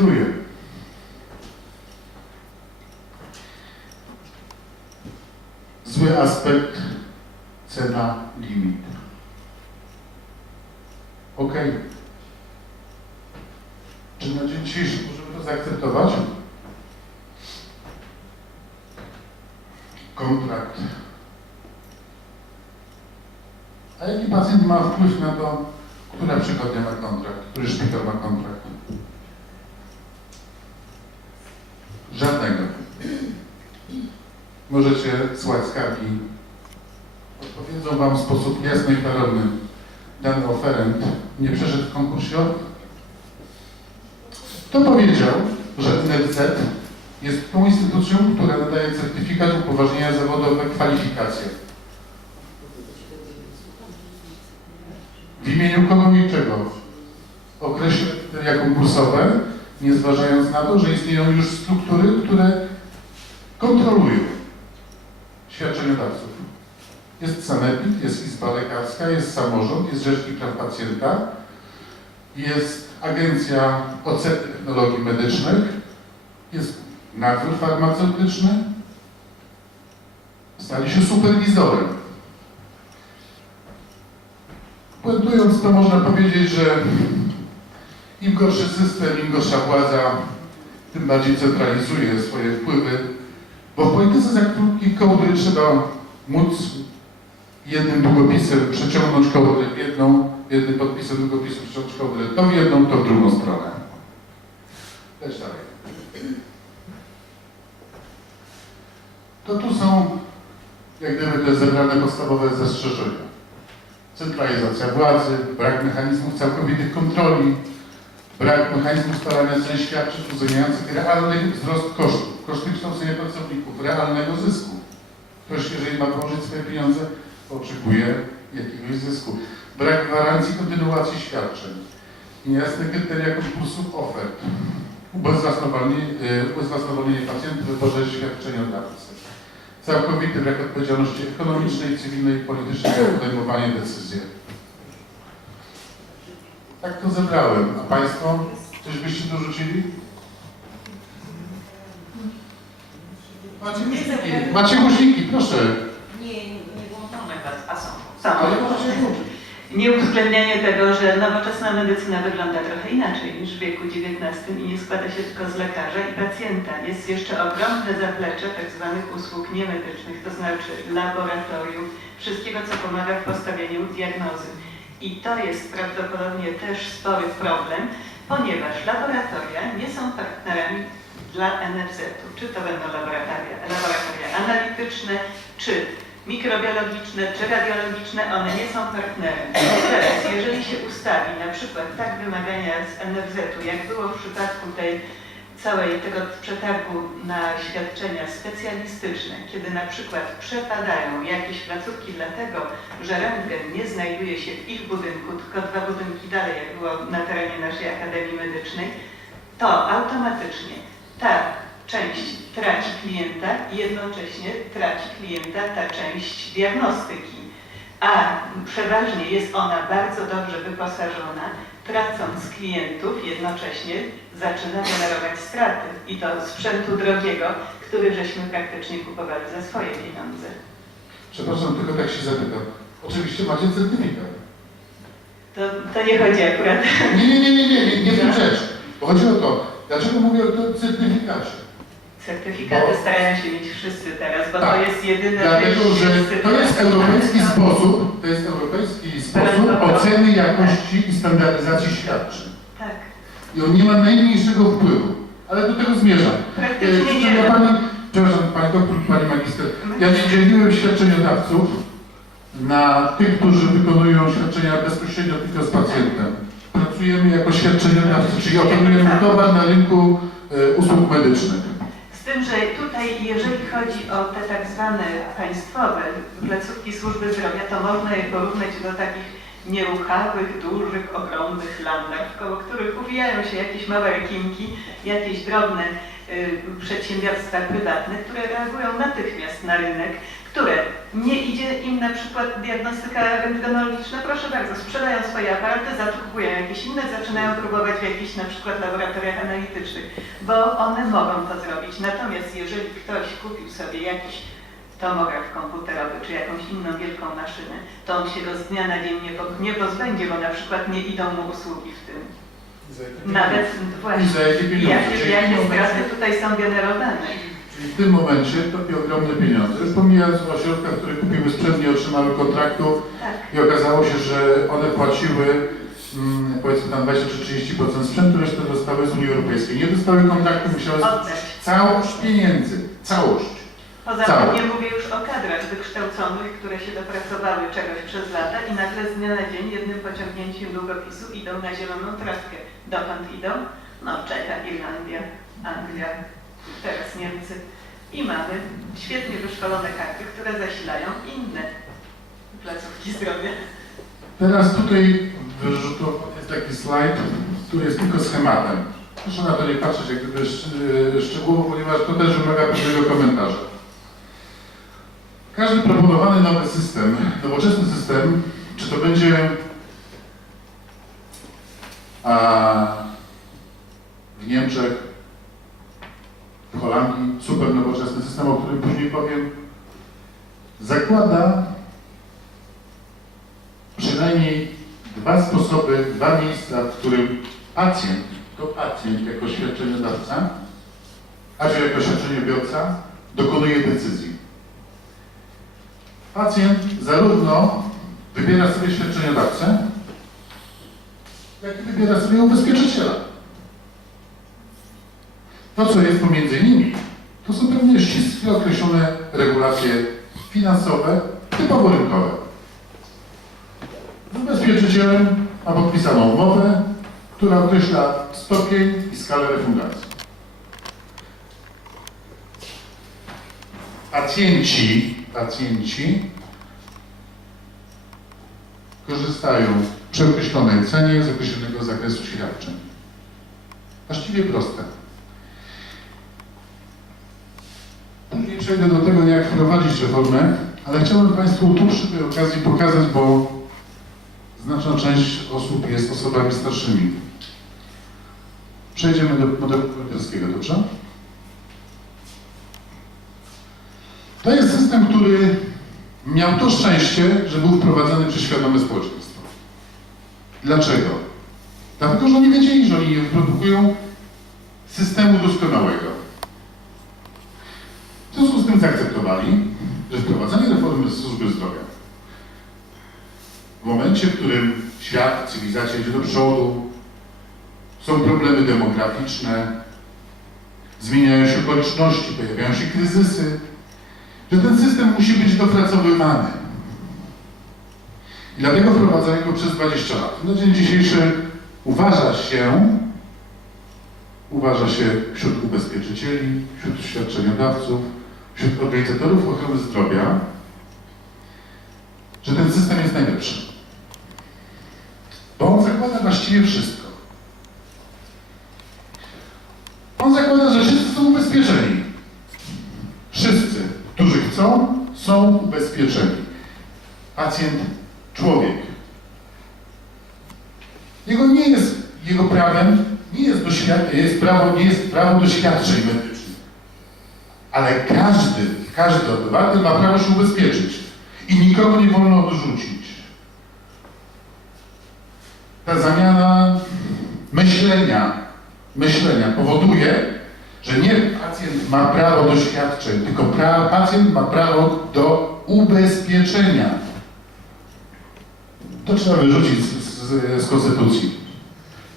decyduje. Zły aspekt, cena, limit. Ok. Czy na dzień dzisiejszy możemy to zaakceptować? Kontrakt. A jaki pacjent ma wpływ na to, która przychodnia ma kontrakt, który szpital ma kontrakt? Możecie słuchać skargi. Odpowiedzą Wam w sposób jasny i klarowny. Dany oferent nie przeszedł w konkursie. Kto powiedział, że NFZ jest tą instytucją, która nadaje certyfikat upoważnienia zawodowe kwalifikacje? W imieniu kogo i czego? Określa kryteria konkursowe, nie zważając na to, że istnieją już struktury, które kontrolują świadczeniodawców. Jest sanepid, jest izba lekarska, jest samorząd, jest rzecznik praw pacjenta, jest Agencja Oceny Technologii Medycznych, jest nadzór farmaceutyczny, stali się superwizorem. Puentując to można powiedzieć, że im gorszy system, im gorsza władza, tym bardziej centralizuje swoje wpływy, bo w polityce za krótkiej kołdry trzeba móc jednym długopisem przeciągnąć kołdrę w jedną, jednym podpisem długopisu przeciągnąć kołdrę w jedną, w drugą stronę. Leć dalej. To tu są jak gdyby te zebrane podstawowe zastrzeżenia. Centralizacja władzy, brak mechanizmów całkowitych kontroli, brak mechanizmów starania cen świadczeń uwzględniających realny wzrost kosztów, koszty kształcenia pracowników, realnego zysku. Ktoś, jeżeli ma położyć swoje pieniądze, oczekuje jakiegoś zysku. Brak gwarancji kontynuacji świadczeń, niejasne kryteria konkursów ofert, ubezwłasnowolnienie, y, ubezwłasnowolnienie pacjentów w wyborze świadczeniodawcy, całkowity brak odpowiedzialności ekonomicznej, cywilnej i politycznej za podejmowanie decyzji. Tak to zebrałem. A Państwo coś byście dorzucili? Macie głośniki, proszę. Nie, nie włączone was, a są. Są. Ale możecie włączyć. Nieuwzględnianie tego, że nowoczesna medycyna wygląda trochę inaczej niż w wieku XIX i nie składa się tylko z lekarza i pacjenta. Jest jeszcze ogromne zaplecze tzw. usług niemedycznych, to znaczy laboratorium, wszystkiego, co pomaga w postawieniu diagnozy. I to jest prawdopodobnie też spory problem, ponieważ laboratoria nie są partnerami dla NFZ-u. Czy to będą laboratoria, laboratoria analityczne, czy mikrobiologiczne czy radiologiczne, one nie są partnerem. Teraz, jeżeli się ustawi na przykład tak wymagania z NFZ-u, jak było w przypadku tej całej tego przetargu na świadczenia specjalistyczne, kiedy na przykład przepadają jakieś placówki dlatego, że rentgen nie znajduje się w ich budynku, tylko dwa budynki dalej, jak było na terenie naszej Akademii Medycznej, to automatycznie ta część traci klienta i jednocześnie traci klienta ta część diagnostyki. A przeważnie jest ona bardzo dobrze wyposażona, tracąc klientów, jednocześnie zaczyna generować straty i to sprzętu drogiego, który żeśmy praktycznie kupowali za swoje pieniądze. Przepraszam, tylko tak się zapytam. Oczywiście macie certyfikat. To, to nie chodzi akurat. Nie, nie, nie, nie, nie, nie, nie w tym rzecz. Bo chodzi o to, dlaczego mówię o tym certyfikacie? Certyfikaty starają się mieć wszyscy teraz, bo to Tak. jest jedyne Dlatego, że to jest europejski sposób, to jest europejski sposób oceny jakości i standaryzacji świadczeń. Tak. I on nie ma najmniejszego wpływu. Ale do tego zmierzam. E, Praktycznie ja ma. pani, przepraszam, pani doktor, pani magister, ja nie dzieliłem świadczeniodawców na tych, którzy wykonują świadczenia bezpośrednio tylko z pacjentem. Pracujemy jako świadczeniodawcy, czyli oferujemy towar na rynku e, usług medycznych. Z tym, że tutaj, jeżeli chodzi o te tak zwane państwowe placówki służby zdrowia, to można je porównać do takich nieruchałych, dużych, ogromnych landach, koło których uwijają się jakieś małe rekinki, jakieś drobne y, przedsiębiorstwa prywatne, które reagują natychmiast na rynek, które nie idzie im na przykład diagnostyka rentgenologiczna, proszę bardzo, sprzedają swoje aparaty, za to kupują jakieś inne, zaczynają próbować w jakichś na przykład laboratoriach analitycznych, bo one mogą to zrobić. Natomiast jeżeli ktoś kupił sobie jakiś tomograf komputerowy czy jakąś inną wielką maszynę, to on się go z dnia na dzień nie, po, nie pozbędzie, bo na przykład nie idą mu usługi w tym. Nawet właśnie. jakie? Jakie, straty tutaj są generowane? Czyli w tym momencie topie ogromne pieniądze. Już pomijając o ośrodkach, które kupiły sprzęt, nie otrzymały kontraktu Tak. i okazało się, że one płaciły mm, powiedzmy tam 20 czy 30% sprzętu, resztę dostały z Unii Europejskiej. Nie dostały kontraktu, musiały Oddać. całość pieniędzy, całość. Poza tym nie mówię już o kadrach wykształconych, które się dopracowały czegoś przez lata i nagle z dnia na dzień jednym pociągnięciem długopisu idą na zieloną trawkę. Dokąd idą? No Czeka, Irlandia, Anglia, teraz Niemcy. I mamy świetnie wyszkolone kadry, które zasilają inne placówki zdrowia. Teraz tutaj wyrzutowo jest taki slajd, który jest tylko schematem. Proszę na to nie patrzeć jak gdyby sz- szczegółowo, ponieważ to też wymaga pewnego komentarza. Każdy proponowany nowy system, nowoczesny system, czy to będzie a, w Niemczech, Holandii, super nowoczesny system, o którym później powiem, zakłada przynajmniej dwa sposoby, dwa miejsca, w którym pacjent, to pacjent jako świadczeniodawca, a czy jako świadczeniobiorca dokonuje decyzji. Pacjent zarówno wybiera sobie świadczeniodawcę, jak i wybiera sobie ubezpieczyciela. To, co jest pomiędzy nimi, to są pewnie ścisłe określone regulacje finansowe, typowo rynkowe. Ubezpieczycielem ma podpisaną umowę, która określa stopień i skalę refundacji. Pacjenci, pacjenci korzystają przy określonej cenie z określonego zakresu świadczeń. Właściwie proste. Później przejdę do tego, jak wprowadzić reformę, ale chciałbym Państwu tu przy tej okazji pokazać, bo znaczna część osób jest osobami starszymi. Przejdziemy do modelu węgierskiego, dobrze? To jest system, który miał to szczęście, że był wprowadzany przez świadome społeczeństwo. Dlaczego? Dlatego, że oni wiedzieli, że oni nie wyprodukują systemu doskonałego. W związku z tym zaakceptowali, że wprowadzenie reformy służby zdrowia w momencie, w którym świat, cywilizacja idzie do przodu, są problemy demograficzne, zmieniają się okoliczności, pojawiają się kryzysy, że ten system musi być dopracowywany. I dlatego wprowadzają go przez 20 lat. Na dzień dzisiejszy uważa się, uważa się wśród ubezpieczycieli, wśród świadczeniodawców, wśród organizatorów ochrony zdrowia, że ten system jest najlepszy. Bo on zakłada właściwie wszystko. On zakłada, że wszyscy są ubezpieczeni. Wszyscy, którzy chcą, są ubezpieczeni. Pacjent, człowiek. Jego nie jest, jego prawem nie jest, doświad- jest prawo, nie jest prawo do medycznych. Ale każdy, każdy obywatel ma prawo się ubezpieczyć. I nikogo nie wolno odrzucić. Ta zamiana myślenia, myślenia powoduje, że nie pacjent ma prawo do świadczeń, tylko pra, pacjent ma prawo do ubezpieczenia. To trzeba wyrzucić z, z, z konstytucji.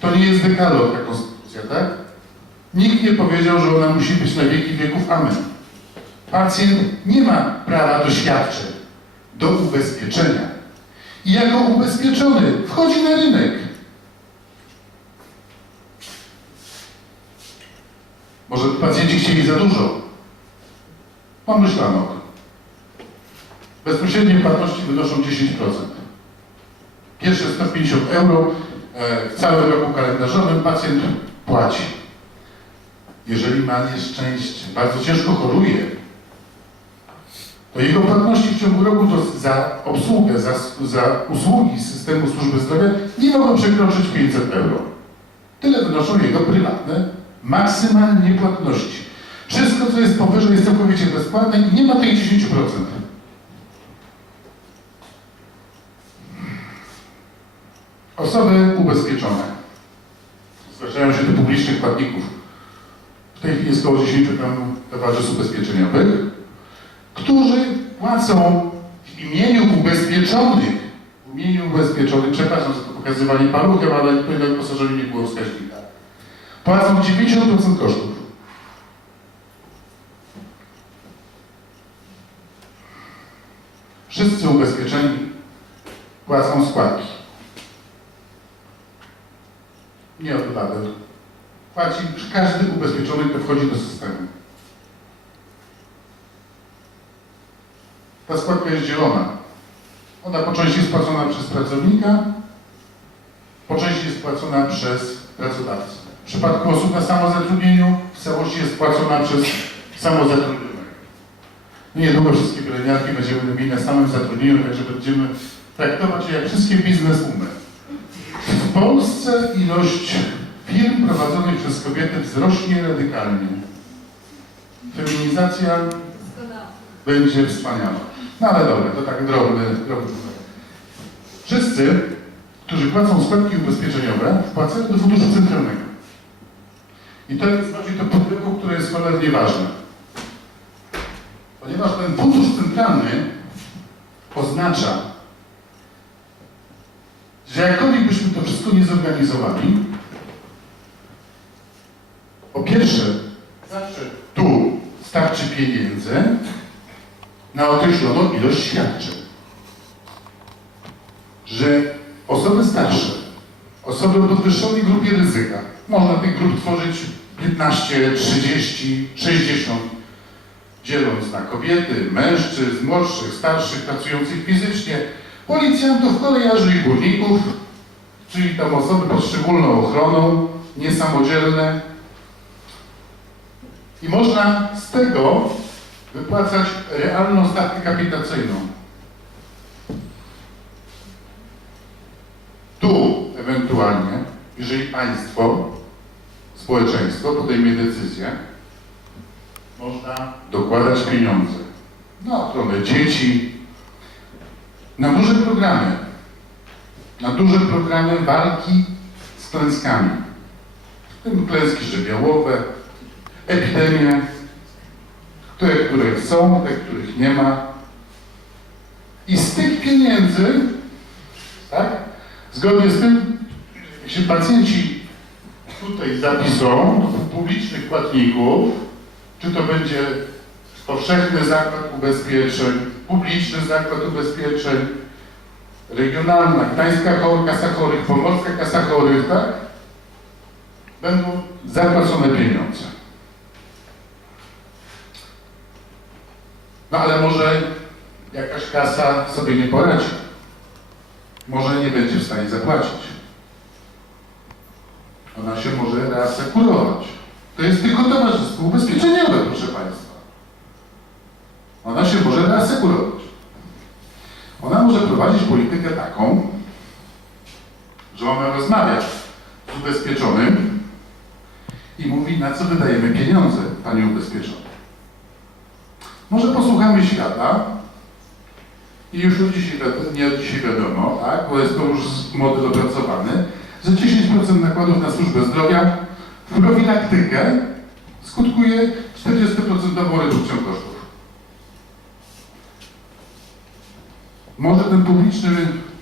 To nie jest dekalog ta konstytucja, tak? Nikt nie powiedział, że ona musi być na wieki wieków. Amen. Pacjent nie ma prawa do świadczeń, do ubezpieczenia. I jako ubezpieczony wchodzi na rynek. Może pacjenci chcieli za dużo. O tym. Bezpośrednie płatności wynoszą 10%. Pierwsze 150 euro e, w całym roku kalendarzowym pacjent płaci. Jeżeli ma nieszczęście, bardzo ciężko choruje, to jego płatności w ciągu roku to za obsługę, za, za usługi systemu służby zdrowia nie mogą przekroczyć 500 euro. Tyle wynoszą jego prywatne, maksymalnie płatności. Wszystko, co jest powyżej, jest całkowicie bezpłatne i nie ma tych 10%. Osoby ubezpieczone zgłaszają się do publicznych płatników. W tej chwili jest około 10 tam towarzystw ubezpieczeniowych, którzy płacą w imieniu ubezpieczonych, w imieniu ubezpieczonych, przepraszam za to pokazywanie paluchem, ale wyposażeniu nie było wskaźnika, płacą 90% kosztów. Wszyscy ubezpieczeni płacą składki. Nie obywatel. Płaci każdy ubezpieczony, kto wchodzi do systemu. Ta składka jest zielona. Ona po części jest płacona przez pracownika, po części jest płacona przez pracodawcę. W przypadku osób na samozatrudnieniu w całości jest płacona przez samozatrudnionego. Niedługo wszystkie pielęgniarki będziemy robili na samym zatrudnieniu, także będziemy traktować je jak wszystkie bizneswomen. W Polsce ilość firm prowadzonych przez kobiety wzrośnie radykalnie. Feminizacja będzie wspaniała. No ale dobra, to tak drobny, drobny. Wszyscy, którzy płacą składki ubezpieczeniowe, wpłacają do funduszu centralnego. I to jest bardziej to podrywu, które jest cholernie ważne. Ponieważ ten fundusz centralny oznacza, że jakkolwiek byśmy to wszystko nie zorganizowali, po pierwsze, zawsze tu starczy pieniędzy na określoną ilość świadczeń. Że osoby starsze, osoby o podwyższonej grupie ryzyka, można tych grup tworzyć 15, 30, 60, dzieląc na kobiety, mężczyzn, młodszych, starszych, pracujących fizycznie, policjantów, kolejarzy i górników, czyli tam osoby pod szczególną ochroną, niesamodzielne. I można z tego wypłacać realną stawkę kapitacyjną. Tu ewentualnie, jeżeli państwo, społeczeństwo podejmie decyzję, można dokładać pieniądze na ochronę dzieci, na duże programy, na duże programy walki z klęskami, w tym klęski żywiołowe, epidemie, te, które są, te, których nie ma. I z tych pieniędzy, tak, zgodnie z tym, się pacjenci tutaj zapiszą, publicznych płatników, czy to będzie powszechny zakład ubezpieczeń, publiczny zakład ubezpieczeń, regionalna, Gdańska Kasa Chorych, Pomorska Kasa Chorych, tak? Będą zapłacone pieniądze. No ale może jakaś kasa sobie nie poradzi. Może nie będzie w stanie zapłacić. Ona się może reasekurować. To jest tylko towarzystwo ubezpieczeniowe, proszę Państwa. Ona się może reasekurować. Ona może prowadzić politykę taką, że ona rozmawia z ubezpieczonym i mówi, na co wydajemy pieniądze, Panie ubezpieczony. Może posłuchamy świata? I już od dzisiaj, nie od dzisiaj wiadomo, tak, bo jest to już model opracowany, że 10% nakładów na służbę zdrowia w profilaktykę skutkuje 40% redukcją kosztów. Może ten publiczny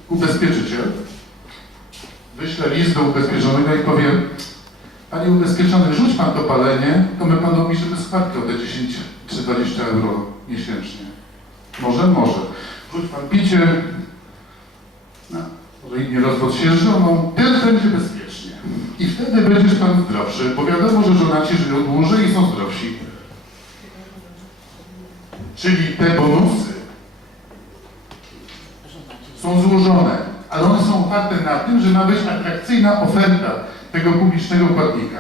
ubezpieczyciel wyśle list do ubezpieczonego i powie Panie ubezpieczony, rzuć Pan to palenie, to my Panu obniżymy składkę o te 10 czy 20 euro miesięcznie. Może, może. Rzuć Pan picie, no, może inni się z żoną, też będzie bezpiecznie. I wtedy będziesz Pan zdrowszy, bo wiadomo, że żonaci żyją dłużej i są zdrowsi. Czyli te bonusy są złożone, ale one są oparte na tym, że ma być atrakcyjna oferta tego publicznego płatnika.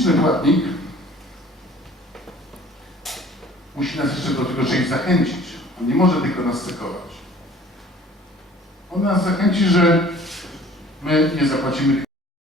Ten publiczny płatnik musi nas jeszcze do tego czegoś zachęcić. On nie może tylko nas cekować. On nas zachęci, że my nie zapłacimy